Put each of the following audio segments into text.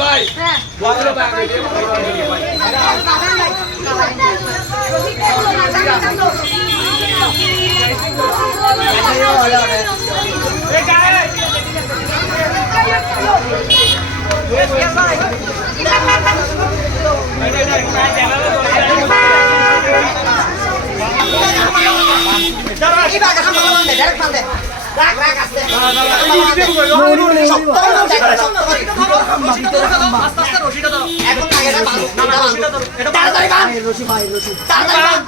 ভাই না তাড়াতাড়ি বান তাড়াতাড়ি বান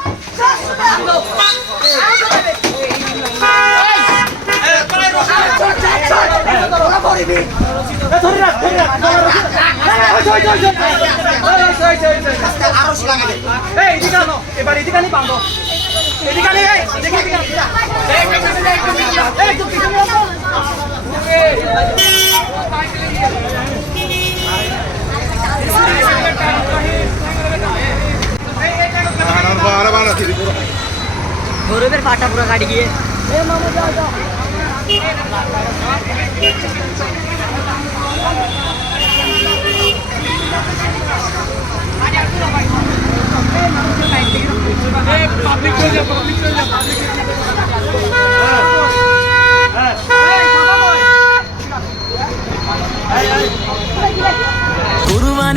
আরও লাগাবে এবার এদিকে আনি গৌরবের পাটা পুরো গাড়ি গিয়ে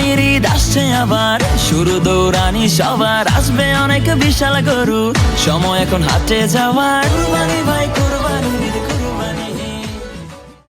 ঈদ আসছে আবার। শুরু দৌড়ানি সবার। আসবে অনেক বিশাল গরু। সময় এখন হাটে যাওয়ার। কুরবানি ভাই